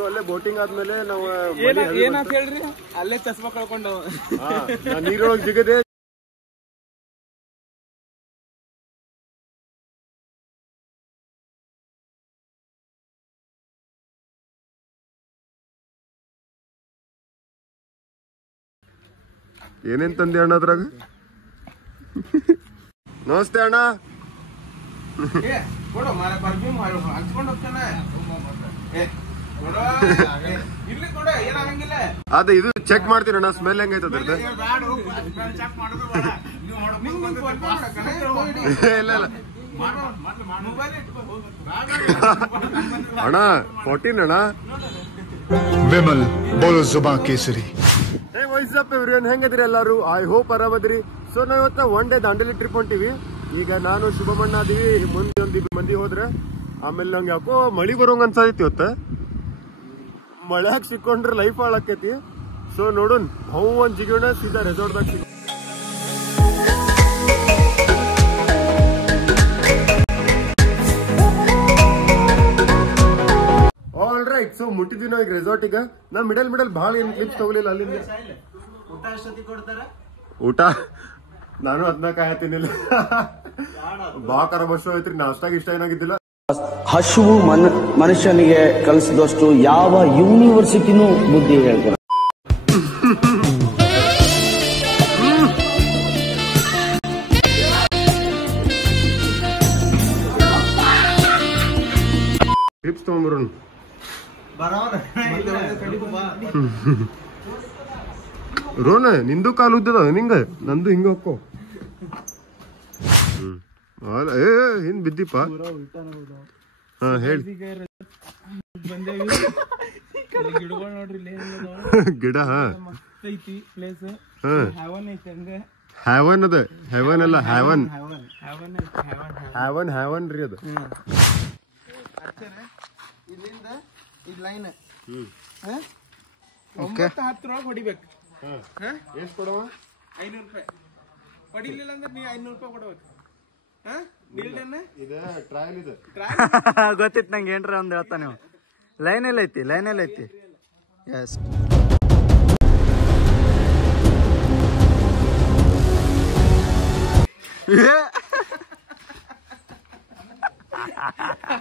So ಅಲ್ಲೇ boating ಆದ್ಮೇಲೆ ನಾವು ಏನಂತ ಹೇಳ್ರಿ ಅಲ್ಲೇ ಚಸ್ಮಾ ಕಳ್ಕೊಂಡವ ನೀರೊಳಗೆ ಜಿಗದೆ ಏನೇನ್ ತಂದೆ ಅಣ್ಣ ಅದ್ರಾಗ ನಮಸ್ತೆ ಅಣ್ಣ ಅದೇ ಇದು ಚೆಕ್ ಮಾಡ್ತೀನಿ ಅಣ್ಣ ಸ್ಮೆಲ್ ಹೆಂಗೈತೆ ಇಲ್ಲ ಇಲ್ಲ ಅಣ್ಣ 14 ಅಣ್ಣ ವಿಮಲ್ ಬೋಲೋ ಜುಬಾ ಕೇಸರಿ ವಾಟ್ಸಪ್ ಎವ್ರಿವನ್ ಹೆಂಗದ್ರಿ ಎಲ್ಲಾರು ಐ ಹೋಪ್ ಆರಾಮದ್ರಿ ಸೊ ನಾವ್ ಇವತ್ತ ಒನ್ ಡೇ ದಾಂಡೇಲಿ ಟ್ರಿಪ್ ಹೊಂಟಿವಿ ಈಗ ನಾನು ಶುಭಮಣ್ಣ ಅದೀವಿ ಮುಂದೆ ಒಂದ್ ಮಂದಿ ಹೋದ್ರೆ ಆಮೇಲೆ ನಂಗೆ ಯಾಕೋ ಮಳಿ ಬರೋಂಗ ಅನ್ಸೈತಿ ಇವತ್ತ ಮಳ್ಯಾಗ ಸಿಕ್ಕೊಂಡ್ರೆ ಲೈಫ್ ಹಾಳಾಕೈತಿ ಸೊ ನೋಡೋಣ ಹೂ ಒಂದ್ ಜಿಗೋಣ ಸೀದಾ ರೆಸಾರ್ಟ್ದಾಗ ಸಿಗ ಆಲ್ ರೈಟ್ ಸೊ ಮುಟ್ಟಿದ್ವಿ ನಾವು ಈಗ ರೆಸಾರ್ಟ್ ಈಗ ನಾ ಮಿಡಲ್ ಭಾಳ ಏನ್ ಕ್ಲಿಪ್ಸ್ ತಗೊಲಿಲ್ಲ ಅಲ್ಲಿಂದ ಊಟ ನಾನು ಅದನ್ನ ಕಾಯತೀನಿಲ್ಲ ಬಾಕರ ಬಸ್ ಐತ್ರಿ ನಾಷ್ಟಾಗ ಇಷ್ಟ ಏನಾಗಿದ್ದಿಲ್ಲ ಹಸುವು ಮನುಷ್ಯನಿಗೆ ಕಲಿಸಿದಷ್ಟು ಯಾವ ಯೂನಿವರ್ಸಿಟಿನೂ ಬುದ್ಧಿ ಹೇಳ್ತಾರೆ ಕ್ಲಿಪ್ಸ್ ತಗೊಂಡ್ಬರೋಣ ರೋನ ನಿಂದು ಕಾಲು ಉದ್ದದ ನಿಂಗ ನಂದು ಹಿಂಗ ಹೋಕ್ಕೋ ಏ ಹಿಂದ್ ಬಿದ್ದಿಪ್ಪ ಹಾ ಹೇಳಿ ಗಿಡ ಹ್ಯಾವನ್ ಅದ ಹೆವನ್ ಅಲ್ಲ ಹ್ಯಾವನ್ ಹ್ಯಾವನ್ ಹ್ಯಾವನ್ ರೀ ಅದು ಇಲ್ಲಿಂದ ಇದ್ ಲೈನ್ 9-10 ಹೊಡಿಬೇಕು ಎಷ್ಟು ಕೊಡವ 500 ರೂಪಾಯಿ ಹೊಡಿಲಿಲ್ಲ ಅಂದ್ರೆ ನೀ 500 ರೂಪಾಯಿ ಕೊಡ್ಬೇಕು ಗೊತ್ತಿತ್ತು ನಂಗೆ ಏನ್ರ ಒಂದ್ ಹೇಳ್ತಾ ನೀವು ಲೈನಲ್ಲಿ ಐತಿ ಎಸ್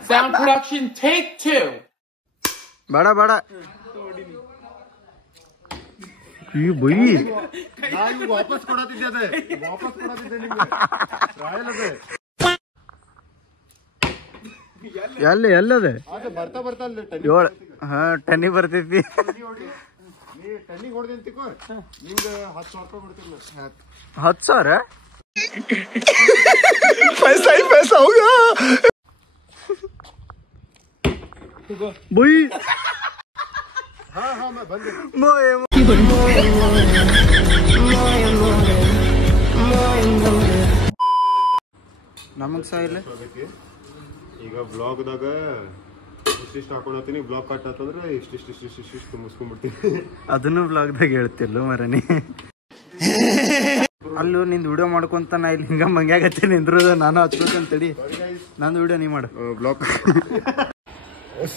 Sound production take 2 ಬೇಡ ಈ ಬೈ ವಾಪಸ್ ಕೊಡತ್ತಿದ್ದೆ ನಿಮ್ಗೆ ಎಲ್ಲದೆ ಬರ್ತಾ ಟನ್ನಿ ಬರ್ತೈತಿ ಟನ್ನಿಗೆ ಹೊಡೆದಿಂತಿಕೋ ನಿಮ್ಗೆ 10,000 ರೂಪಾಯಿ ಕೊಡ್ತೀನಿ 10,000 पैसा ही पैसा होगा ಬೈ हाँ मैं बंद ನಮಗ್ ಸಹ ಇಲ್ಲ ಈಗ ಬ್ಲಾಗ್ದಾಗ ಇಷ್ಟಿಷ್ಟು ಹಾಕೊಂಡೋಗ್ತೀನಿ ಬ್ಲಾಗ್ ಕಟ್ ಆತಂದ್ರೆ ಇಷ್ಟಿಷ್ಟು ತುಂಬಿಸ್ಕೊಂಡ್ಬಿಡ್ತೀನಿ ಅದನ್ನು ಬ್ಲಾಗ್ದಾಗ ಹೇಳ್ತಿಲ್ಲ ಮರನಿ ಅಲ್ಲೂ ನಿಂದು ವಿಡಿಯೋ ಮಾಡ್ಕೊಂತ ನಾ ಇಲ್ಲಿ ಹಿಂಗ ಮಂಗ್ಯಾಗತ್ತೆ ನಿಂದ್ರದ ನಾನು ಹಚ್ಬೇಕಂತಡಿ ನಂದು ವಿಡಿಯೋ ನೀ ಮಾಡು ಬ್ಲಾಗ್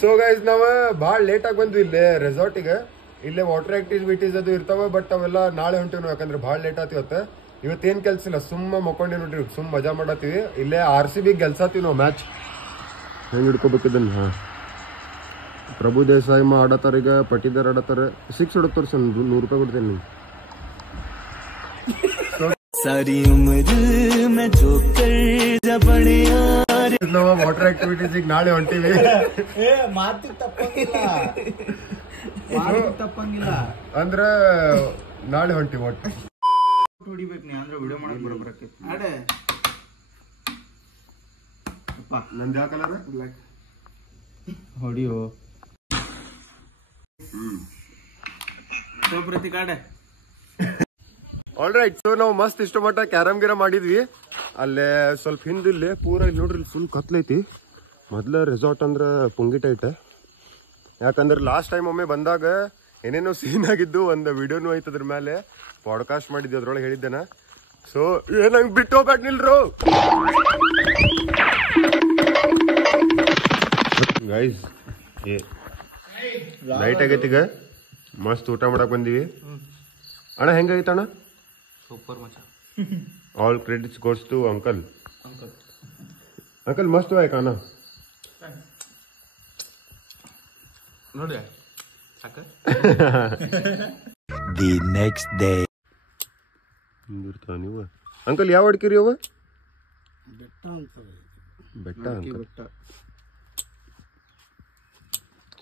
ಸೊ ಗೈಸ್ ನಾವು ಭಾಳ ಲೇಟ್ ಆಗಿ ಬಂದ್ವಿ ಇಲ್ಲೇ ರೆಸಾರ್ಟಿಗೆ ಇಲ್ಲೇ ವಾಟರ್ ಆಕ್ಟಿವಿಟೀಸ್ ಅದು ಇರ್ತಾವ ಬಟ್ ಅವೆಲ್ಲ ನಾಳೆ ಹೊಂಟಿವಿ ನಾವು ಯಾಕಂದ್ರೆ ಭಾಳ ಲೇಟ್ ಆತಿವತ್ತ ಇವತ್ತೇನ್ ಕೆಲ್ಸ ಇಲ್ಲ ಸುಮ್ಮ ಮಕ್ಕೊಂಡಿ ನೋಡ್ರಿ ಸುಮ್ ಮಜಾ ಮಾಡತ್ತೀವಿ ಇಲ್ಲೇ RCB ಗೆಲ್ಸಾತೀವಿ ನಾವು ಮ್ಯಾಚ್ ಹೆಂಗ್ ಹಿಡ್ಕೋಬೇಕಿದ್ದನ್ ಹಾ ಪ್ರಭು ದೇಸಾಯಿ ಆಡತ್ತಾರ ಈಗ ಪಟಿದಾರ್ ಆಡತ್ತಾರ 6 ಹೊಡತ್ತಾರ ಸರ್ 100 ರೂಪಾಯಿ ಕೊಡ್ತೇನೆ ನೀವು सारी उम्र में जो कर जब बड़े ನಾವು ವಾಟರ್ ಆಕ್ಟಿವಿಟೀಸ್ ಈಗ ನಾಳೆ ಹೊಂಟಿವಿ ತಪ್ಪಂಗಿಲ್ಲ ಅಂದ್ರ ನಾಳೆ ಹೊಂಟಿವಿ ಒಟ್ಟು ಹೊಡಿಬೇಕು ನೀ ಅಂದ್ರೆ ವಿಡಿಯೋ ಮಾಡಕ್ ಬರೋಬರಕ್ಕೆ ನಂದು ಯಾವ ಕಲರ್ ಹೊಡಿಯೋ ಪ್ರತಿ ಕಾಡೆ ಆಲ್ ರೈಟ್ ಸೊ ನಾವು ಮಸ್ತ್ ಇಷ್ಟ ಮಟ್ಟ ಕ್ಯಾರಮ್ ಗಿರ ಮಾಡಿದ್ವಿ ಅಲ್ಲೇ ಸ್ವಲ್ಪ ಹಿಂದಿಲ್ಲೇ ಪೂರ ಇಲ್ಲಿ ನೋಡ್ರಿ ಫುಲ್ ಕತ್ಲೈತಿ ಮೊದ್ಲ ರೆಸಾರ್ಟ್ ಅಂದ್ರ ಪುಂಗಿ ಟೈಟ್ ಯಾಕಂದ್ರೆ ಲಾಸ್ಟ್ ಟೈಮ್ ಒಮ್ಮೆ ಬಂದಾಗ ಏನೇನೋ ಸೀನ್ ಆಗಿದ್ದು ಒಂದು ವಿಡಿಯೋನು ಐತೆ ಅದ್ರ ಮೇಲೆ ಪಾಡ್ಕಾಸ್ಟ್ ಮಾಡಿದ್ವಿ ಅದ್ರೊಳಗೆ ಹೇಳಿದ್ದೇನ ಸೊ ಏನಂಗ್ ಬಿಟ್ಟು ಹೋಗ್ಬೇಕ ನಿಲ್ರು ಗೈಸ್ ನೈಟ್ ಆಗೈತಿ ಈಗ ಮಸ್ತ್ ಊಟ ಮಾಡಕ್ ಬಂದೀವಿ ಅಣ್ಣ ಹೆಂಗಾಗಿತ್ತು ಅಣ್ಣ ಸೂಪರ್ ಮಚ್ಚ all credits goes to uncle uncle ಮಸ್ತ್ ಆಯ್ತು ಅಣ್ಣ ನೋಡಿ ಸಾಕ The next day. ನೀವು ಅಂಕಲ್ ಯಾವ ಅಡ್ಕಿರಿ ಅವ ಬೆಟ್ಟ ಅಂಕಲ್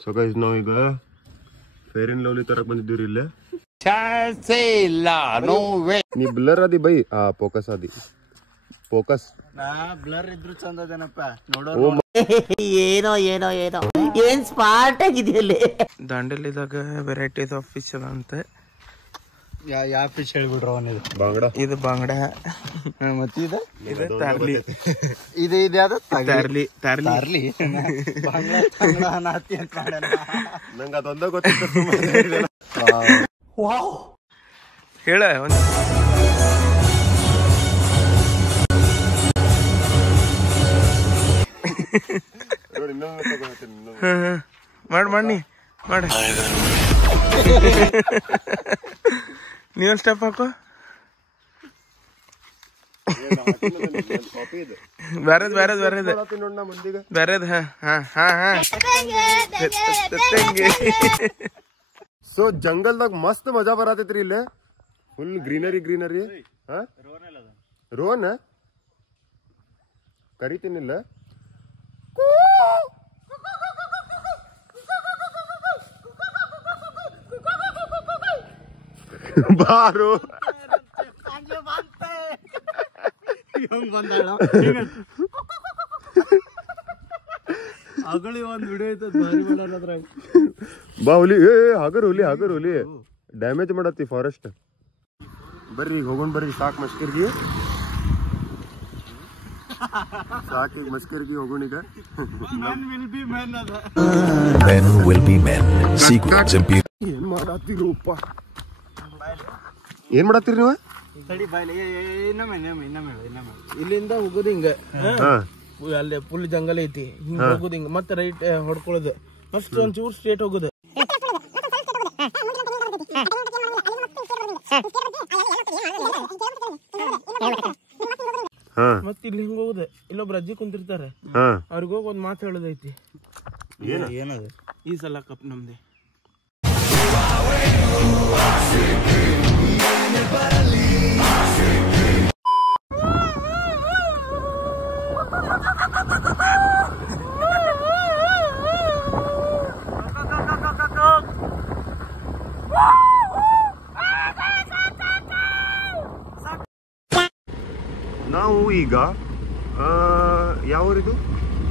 ಸೊ ಗೈಸ್ ನಾವು ಈಗ ಫೇರ್ ಅಂಡ್ ಲವ್ಲಿ ತರಕ್ ಬಂದಿದ್ದೀವ್ರಿ ಇಲ್ಲೇ ನೀ blur Adi by focus Adi focus ನಾ ಬ್ಲರ್ ಇದ್ರು ಚಂದ ಅದೇನಪ್ಪ ನೋಡೋ ಏನೋ ಏನೋ ಏನೋ ಏನ್ ಸ್ಮಾರ್ಟ್ ಆಗಿದೆಯಲ್ಲಿ ದಾಂಡೇಲಿದಾಗ ವೆರೈಟೀಸ್ ಆಫ್ ಫಿಶ್ ಅದ ಅಂತ ಯಾವ ಫಿಶ್ ಹೇಳ್ಬಿಡ್ರ ಅವನಿದು ಬಾಂಗಡ ಇದು ಬಾಂಗಡ ಮತ್ತೆ ಇದು ಇದು ತಾರ್ಲಿ ಇದು ಇದ್ಯಾವ್ದು ತಾರ್ಲಿ ತಾರ್ಲಿ ತಾರ್ಲಿ ಬಾಂಗ್ಲಾ ತಂಗ್ಳ ನಾತಿ ಅಂತ ಮಾಡ್ಯಾನ. ನಂಗೆ ಅದೊಂದ ಗೊತ್ತಿತ್ತು ಹೇಳ ಒಂದು ನೋಡಿ ಇನ್ನೊಂದು ತಗೊಳ್ತೀನಿ ಇನ್ನೊಂದು. ಮಾಡಿ ಮಾಡಿ ನೀವೊಂದು ಸ್ಟೆಪ್ ಹಾಕೋ ಬೇರೆದ್ ನೋಡ್ ನಾ ಮುಂದಿಗೆ ಬೇರೆದ್ ಸೊ ಜಂಗಲ್ದಾಗ ಮಸ್ತ್ ಮಜಾ ಬರತೈತ್ರಿ ಇಲ್ಲೇ ಫುಲ್ ಗ್ರೀನರಿ ರೋನ್ ಕರಿತೀನಿಲ್ಲ ಬಾರು ಅಗಳಿ ಒಂದ್ ವಿಡಿಯೋ ಐತದ ಭಾರಿ ಮಾಡ್ಯಾರ ಅದ್ರಾಗ ಬಾ ಹುಲಿ ಹಗರ್ ಹುಲಿ ಡ್ಯಾಮೇಜ್ ಮಾಡತ್ತಿ ಫಾರೆಸ್ಟ್ ಬರ್ರಿ ಈಗ ಹೋಗೋಣ ಬರ್ರಿ ಸಾಕ್ ಮಸ್ಕಿರ್ಗಿ ಈಗ ಮಸ್ಕಿರ್ಗಿ ಹೋಗೋಣ ಈಗ Men will be men. Secrets and beauty. ಏನ್ ಮಾಡತ್ತೀರಪ್ಪ ಏನ್ ಮಾಡತ್ತೀರಿ ನೀವು ತಡಿ ಬಾಯ್ಲಿ ಇನ್ನೊಮ್ಮೆ ಇಲ್ಲಿಂದ ಹೋಗುದು ಹಿಂಗ ಹಾ ಅಲ್ಲಿ ಫುಲ್ ಜಂಗಲ್ ಐತಿ ಹಿಂಗ ಹೋಗುದು ಹಿಂಗ ಮತ್ತೆ ರೈಟ್ ಹೊಡ್ಕೊಳ್ಳೋದು ಫಸ್ಟ್ ಒಂಚೂರು ಸ್ಟ್ರೇಟ್ ಹೋಗುದು ಮತ್ ಇಲ್ಲಿ ಹಿಂಗ ಹೋಗುದು ಇಲ್ಲೊಬ್ರು ಅಜ್ಜಿ ಕುಂತಿರ್ತಾರೆ ಅವ್ರಿಗೆ ಹೋಗಿ ಒಂದ್ ಮಾತು ಹೇಳೋದೈತಿ ಏನದು ಈ ಸಲ ಕಪ್ ನಮ್ದೆ ನಾವು ಈಗ ಯಾವೂರಿದು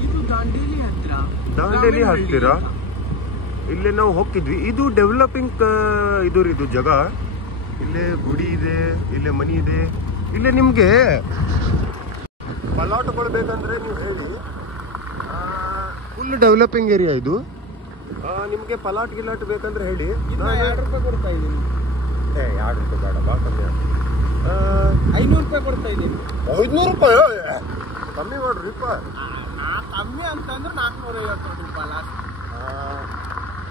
ಇದು ದಾಂಡೇಲಿ ಹತ್ತಿರ ಇಲ್ಲೇ ನಾವು ಹೋಗ್ತಿದ್ವಿ ಇದು ಡೆವಲಪಿಂಗ್ ಇದು ಜಾಗ ಇಲ್ಲೇ ಗುಡಿ ಇದೆ ಇಲ್ಲೇ ಮನಿ ಇದೆ ಇಲ್ಲೇ ನಿಮ್ಗೆ ಪಲಾಟ್ಗಳು ಬೇಕಂದ್ರೆ ನೀವು ಹೇಳಿ ಫುಲ್ ಡೆವಲಪಿಂಗ್ ಏರಿಯಾ ಇದು ನಿಮ್ಗೆ ಪಲಾಟ್ ಗಿಲಾಟ್ ಬೇಕಂದ್ರೆ ಹೇಳಿ ₹2 ಕೊಡ್ತಾ ಇದೀನಿ ₹2 ಬೇಡ ಬಾ ಕಮ್ಮಿ ₹500 ಕೊಡ್ತಾ ಇದೀನಿ ₹500 ಕಮ್ಮಿ ಮಾಡ್ರಿಪ್ಪ ಕಮ್ಮಿ ಅಂತಂದ್ರೆ ₹450 ಲಾಸ್ಟ್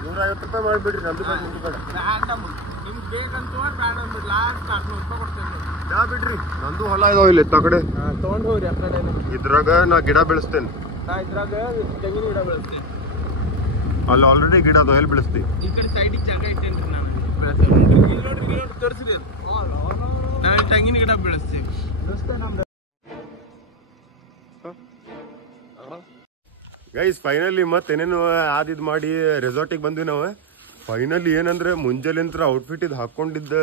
₹150 ಮಾಡ್ಬಿಡ್ರಿ ನಂದು ಬೇಡ ನಿಮ್ದು ಬೇಡ ಬ್ರ್ಯಾಂಡಮ್ ನಿಮ್ಗೆ ಬೇಕಂತ ಬ್ರ್ಯಾಂಡ್ ಅಂದ್ಬಿಟ್ಟು ಲಾಸ್ಟ್ ₹400 ಕೊಡ್ತೇನೆ ಯಾ ಬಿಡ್ರಿ ನಂದು ಹೊಲ ಇದಾವ ಇಲ್ಲಿ ಎತ್ತ ಕಡೆ ತೊಗೊಂಡು ಹೋಗ್ರಿ ಆ ಕಡೆ ಇದ್ರಾಗ ನಾ ಗಿಡ ಬೆಳೆಸ್ತೇನೆ ನಾ ಇದ್ರಾಗ ತೆಂಗಿನ ಗಿಡ ಬೆಳೆಸ್ತೀನಿ ಅಲ್ಲಿ ಆಲ್ರೆಡಿ ಗಿಡ ಅದು ಎಲ್ಲಿ ಬೆಳೆಸ್ತಿ ಈ ಕಡೆ ಸೈಡಿಗೆ ಜಾಗ ಇಟ್ಟೇನ್ರಿ ನಾನು ಬೆಳೆಸ್ತೇನೆ ಇಲ್ಲಿ ನೋಡ್ರಿ ತೋರಿಸಿದೆ ನಾವು ತೆಂಗಿನ ಗಿಡ ಬೆಳೆಸ್ತೀವಿ ಗೈಸ್ ಫೈನಲಿ ಮತ್ತೇನೇನು ಆದಿದ್ ಮಾಡಿ ರೆಸಾರ್ಟಿಗೆ ಬಂದ್ವಿ ನಾವು ಫೈನಲಿ ಏನಂದ್ರೆ ಮುಂಜಾನೆಂತ್ರ ಔಟ್ಫಿಟ್ ಇದು ಹಾಕೊಂಡಿದ್ದ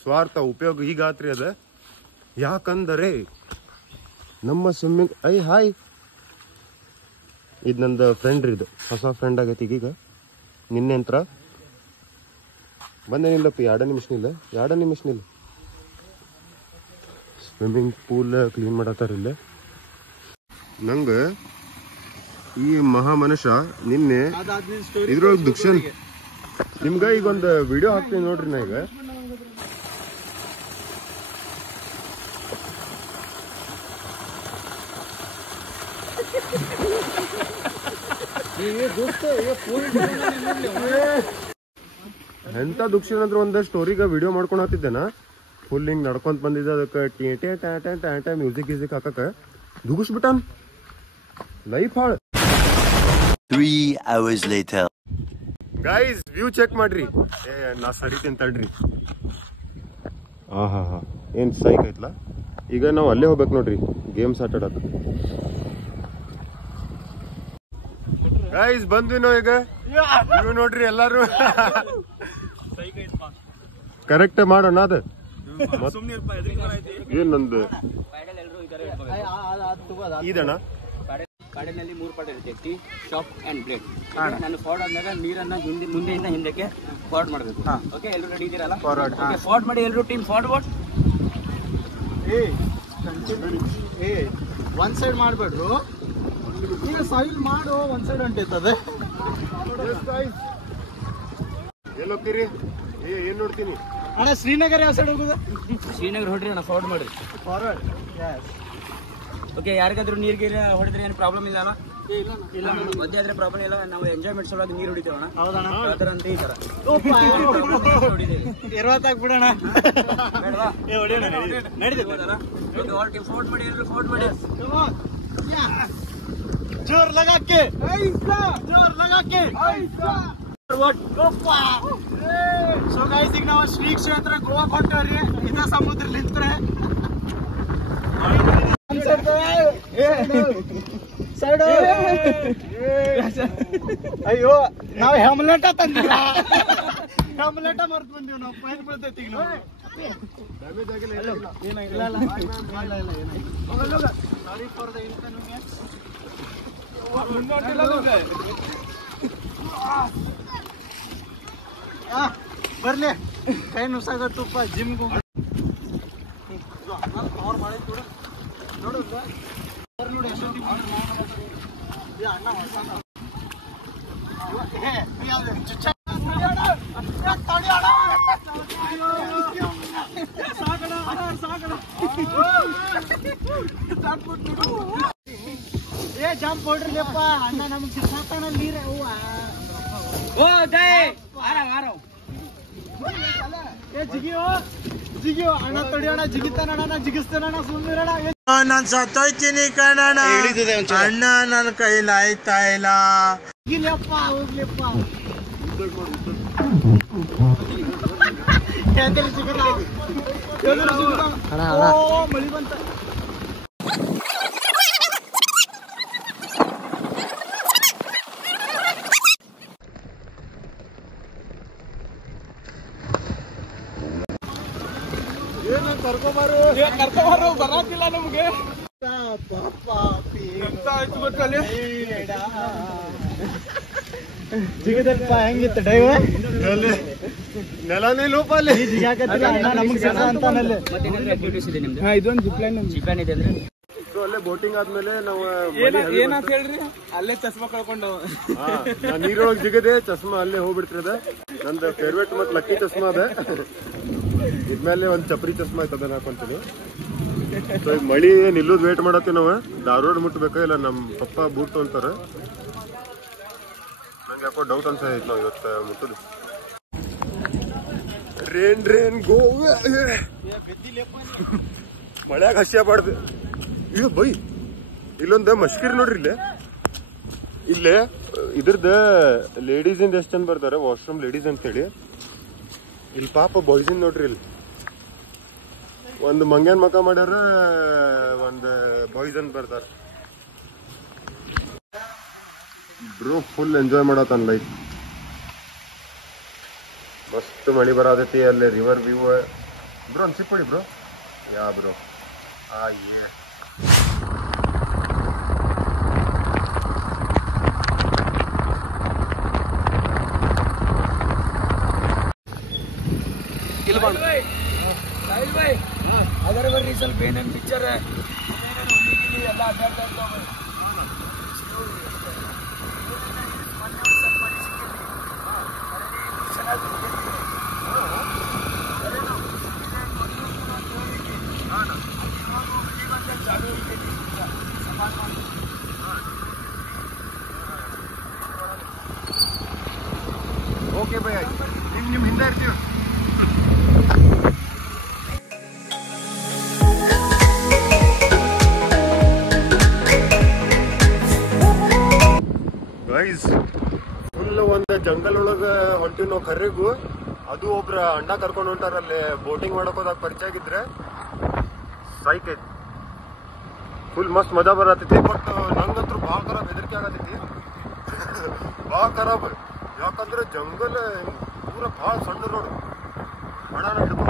ಸ್ವಾರ್ಥ ಉಪಯೋಗ ಈಗ ಆತ್ರಿ ಅದ ಯಾಕಂದರೆ ನಮ್ಮ ಸ್ವಿಮ್ಮಿಂಗ್ ಹಾಯ್ ಇದು ನಂದು ಫ್ರೆಂಡ್ ಇದು ಹೊಸ ಫ್ರೆಂಡ್ ಆಗೈತಿ ಈಗ ನಿನ್ನೆ ಅಂತ ಬಂದೇನಿಲ್ಲಪ್ಪ 2 ನಿಮಿಷನಿಲ್ಲ ಸ್ವಿಮ್ಮಿಂಗ್ ಪೂಲ್ ಕ್ಲೀನ್ ಮಾಡತ್ತಾರ ಇಲ್ಲೇ ನಂಗೆ ಈ ಮಹಾ ಮನುಷ್ಯ ನಿನ್ನೆ ಇದ್ರೊಳಗೆ ದುಕ್ಷನ್ ನಿಮ್ಗ ಈಗ ಒಂದು ವಿಡಿಯೋ ಹಾಕ್ತೀನಿ ನೋಡ್ರಿ ನಾ ಈಗ ಎಂತ ದುಕ್ಷಣ ಅಂದ್ರೆ ಒಂದಷ್ಟು ಸ್ಟೋರಿಗೆ ವಿಡಿಯೋ ಮಾಡ್ಕೊಂಡು ಹಾಕಿದ್ದೇನ ಫುಲ್ ಹಿಂಗ್ ನಡ್ಕೊಂತ ಬಂದಿದ್ದ ಅದಕ್ಕೆ ಮ್ಯೂಸಿಕ್ ಗೀಸಿಕ್ ಹಾಕಕ್ಕ ದುಗಿಸ್ಬಿಟ್ಟಾನ್ ಲೈಫ್ ಹಾಳ್. 3 hours later. Guys view check ಮಾಡ್ರಿ. ನಾ ಸರಿತೀನಿ ತಡ್ರಿ. ಹಾ ಏನ್ ಸೈಕ್ ಐತ್ಲಾ. ಈಗ ನಾವು ಅಲ್ಲೇ ಹೋಗ್ಬೇಕು ನೋಡ್ರಿ ಗೇಮ್ಸ್ ಆಟ ಆಡಕ್. ಗೈಸ್ ಬಂದ್ವಿ ನಾವು ಈಗ. ವ್ಯೂ ನೋಡ್ರಿ ಎಲ್ಲಾರು. ಕರೆಕ್ಟ್ ಮಾಡೋಣ ಅದ ಏನ್ ನಂದು ಇದಣ್ಣ. ಕಾಡಿನಲ್ಲಿ 3 ಪಾರ್ಟ್ ಇರುತ್ತೆ, ಶಾಪ್ ಅಂಡ್ ಬ್ಲೇಡ್. ನಾನು ಫಾರ್ಡ್ ಆದ್ಮೇಲೆ ನೀರನ್ನ ಮುಂದೆಯಿಂದ ಹಿಂದಕ್ಕೆ ಫಾರ್ಡ್ ಮಾಡಬೇಕು. ಓಕೆ, ಎಲ್ಲರೂ ರೆಡಿ ಇದ್ದೀರಲ್ಲ? ಫಾರ್ಡ್ ಮಾಡಿ ಎಲ್ಲರೂ ಟೀಮ್ ಫಾರ್ವರ್ಡ್. ಒಂದ್ ಸೈಡ್ ಮಾಡ್ಬೇಡ್ರು, ಈಗ ಸೈಡ್ ಮಾಡು. ಒಂದ್ ಸೈಡ್ ಹೊಂಟೈತದೆ. ಎಲ್ಲಿ ಹೋಗ್ತೀರಿ? ಏನ್ ನೋಡ್ತೀನಿ ಅಣ್ಣ ಶ್ರೀನಗರ ಯಾವ ಸೈಡ್ ಹೋಗುದು? ಶ್ರೀನಗರ ಹೊಡ್ರಿ ಅಣ್ಣ, ಫಾರ್ವರ್ಡ್ ಮಾಡ್ರಿ. ಫಾರ್ವರ್ಡ್. ಓಕೆ, ಯಾರಿಗಾದ್ರೂ ನೀರಿಗೆ ಹೊಡೆದ್ರೆ ಏನು ಪ್ರಾಬ್ಲಮ್ ಇಲ್ಲ ಅಲ್ಲ? ಇಲ್ಲ, ಮಧ್ಯೆ ಆದ್ರೆ ಪ್ರಾಬ್ಲಮ್ ಇಲ್ಲ. ನಾವು ಎಂಜಾಯ್ಮೆಂಟ್ ಸಲುವಾಗಿ ನೀರು ಹೊಡಿತೇವಣ್ಣ. ಹೌದಣ್ಣ, ಆ ಥರ ಅಂತ ಈ ಥರ ಇರುವತ್ತಾಗ್ಬಿಡೋಣ. ಬೇಡವಾ? ನಡೀತದಲ್ಲ. ಓಕೆ, ಆಲ್ ಟೀಮ್ ಫೋರ್ಟ್ ಮಾಡಿ, ಎಲ್ಲರೂ ಫೋರ್ಟ್ ಮಾಡಿ. ಜೋರ್ ಲಗಾಕೆ, ಜೋರ್ ಲಗಾಕೆ. ಸೊ ಗೈಸ್, ಈಗ ನಾವು ಶ್ರೀ ಕ್ಷೇತ್ರ ಗೋವಾ ಹೊಂಟವ್ರಿ. ಇದ ಸಮುದ್ರ ನಿಂತ್ರೆ ಅಯ್ಯೋ, ನಾವು ಹೆಮ್ಲೆಟ ತಂದಿಲ್ಲ. ಹೆಮ್ಲೆಟ ಮರ್ತ್ ಬಂದೀವಿ ನಾವು. ಫೈನ್ ಬೀಳ್ತೈತಿ ಈಗ ನಾವು. Sorry for the inconvenience. ಬರ್ಲಿ, ಕೈ ನುಸಾಗತ್ತಪ್ಪ ಜಿಮ್ಗೂ. ಅವ್ರು ಮಾಡಿದ್ ನೋಡು ನೋಡಿ ಅಣ್ಣ ಜಂಪ್ ಹೊಡ್ರಿಪ್ಪ ಅಣ್ಣ. ನಮ್ಗೆ ಸಾಕಾಣಲ್ಲಿ ನೀರ ಜಿಗಿಯೋ ಅಣ್ಣ. ತೊಡಿಯೋಣ, ಜಿಗಿತಾನಣ್ಣ, ನಾ ಜಿಗಿಸ್ತಾನಣ್ಣ. ಸುಮ್ಮನಿರೋಣ. ನಾನ್ ಸತ್ತೋಯ್ತೀನಿ ಕಣಣ್ಣ. ಅಣ್ಣ ನನ್ನ ಕೈಲಿ ಆಯ್ತಾ ಇಲ್ಲ. ಜಿಗಿಲಿಯಪ್ಪ, ಹೋಗ್ಲಿಪ್ಪ. ಮಳಿ ಬಂತ. ಕರ್ಕೊಬಾರು ಬರಾಕಿಲ್ಲ ನಮ್ಗೆ. ಜಿಗದಪ್ಪ ಹೆಂಗಿತ್ತು ಡೈವರ್? ನೆಲನೇ ಲೋಪಲ್ಲಿ ಆಕ್ಟಿವಿಟೀಸ್ ಇದೆ ನಿಮ್ದು? ಇದೊಂದು ಜಿಪ್ಲೈನ್ ಇದೆ ಅಂದ್ರೆ ಅಲ್ಲೇ ಬೋಟಿಂಗ್ ಆದ್ಮೇಲೆ ನಾವು ಏನಂತ ಹೇಳ್ರಿ, ಅಲ್ಲೇ ಚಸ್ಮಾ ಕಳ್ಕೊಂಡು ನೀರೊಳಗೆ ಜಿಗದೆ ಚಸ್ಮಾ ಅಲ್ಲೇ ಹೋಗ್ಬಿಡ್ತಿರದ. ನಂದು ಫೇವ್ರೇಟ್ ಮತ್ ಲಕ್ಕಿ ಚಸ್ಮಾ ಅದ. ಇದ್ಮೇಲೆ ಒಂದ್ ಚಪ್ರಿ ಚಸ್ಮಾ ಐತೆ, ಅದನ್ನ ಹಾಕೊಂತೀನಿ. ಸೊ ಈಗ ಮಳಿ ನಿಲ್ಲೋದ್ ವೇಟ್ ಮಾಡತ್ತೀವಿ ನಾವು. ಧಾರವಾಡ ಮುಟ್ಬೇಕ ಇಲ್ಲ ನಮ್ ಪಪ್ಪ ಬೂಟ್ ಅಂತಾರ. ನಂಗೆ ಯಾಕೋ ಡೌಟ್ ಅನ್ಸೈತಿ ನಾವು ಇವತ್ತು ಮುಟ್ಟುದು. ರೇನ್ ಗೋವಾ ಮಳ್ಯಾಗ ಹಸಿಯಬಾರ್ದು. ಇದು ಬೈ ಇಲ್ಲೊಂದ ಮಶ್ಕೀರ್ ನೋಡ್ರಿ. ಇಲ್ಲೇ ಇದ್ರದ ಲೇಡೀಸ್ ಇಂದ ಎಷ್ಟ್ ಜನ ಬರ್ತಾರೆ, ವಾಶ್ರೂಮ್ ಲೇಡೀಸ್ ಅಂತ ಹೇಳಿ. ಇಲ್ಲಿ ಪಾಪ ಬಾಯ್ಸ್ ಇಂದ ನೋಡ್ರಿ. ಇಲ್ಲಿ ಒಂದು ಮಂಗ್ಯಾನ್ ಮಕ ಮಾಡ್ಯಾರ, ಒಂದು ಬಾಯ್ಸ್ ಅಂತ ಬರ್ತಾರ. ಬ್ರೋ ಫುಲ್ ಎಂಜಾಯ್ ಮಾಡತ್ತಾನ ಲೈಫ್. ಮಸ್ತ್ ಮಳಿ ಬರತೈತಿ. ಅಲ್ಲೇ ರಿವರ್ ವ್ಯೂ. ಬ್ರೋ ಒಂದು ಸಿಪ್ ಕೊಡಿ ಬ್ರೋ. Yeah bro. ಅದರ ಬರ್ರಿ ಸ್ವಲ್ಪ ಏನೇನು ಪಿಕ್ಚರ್ ಎಲ್ಲ ಅಡ್ಡಾಡ್ತಾ ನೋಡ್ತಾ ಇರ್ತೀವಿ. ಗೈಸ್ ಫುಲ್ ಒಂದು ಜಂಗಲ್ ಒಳಗ ಹೊಂಟಿವಿ ನಾವು ಕರ್ರಿಗೂ. ಅದು ಒಬ್ರ ಅಣ್ಣ ಕರ್ಕೊಂಡು ಹೊಂಟಾರಲ್ಲಿ ಬೋಟಿಂಗ್ ಮಾಡಕ್ ಹೋದಾಗ ಪರಿಚಯ ಆಗಿದ್ರೆ ಸೈಕ್ ಐತಿ. ಫುಲ್ ಮಸ್ತ್ ಮಜಾ ಬರತೈತಿ. ಬಟ್ ನಂಗಂತೂ ಭಾಳ ಖರಾಬ್ ಹೆದರಿಕೆ ಆಗತೈತಿ. ಭಾಳ ಖರಾಬ್. ಯಾಕಂದ್ರೆ ಜಂಗಲ್ ಪೂರ ಭಾಳ ಸಣ್ಣ ರೋಡ್. ಅಣ್ಣ ಹಿಡ್ಕೊಂಡು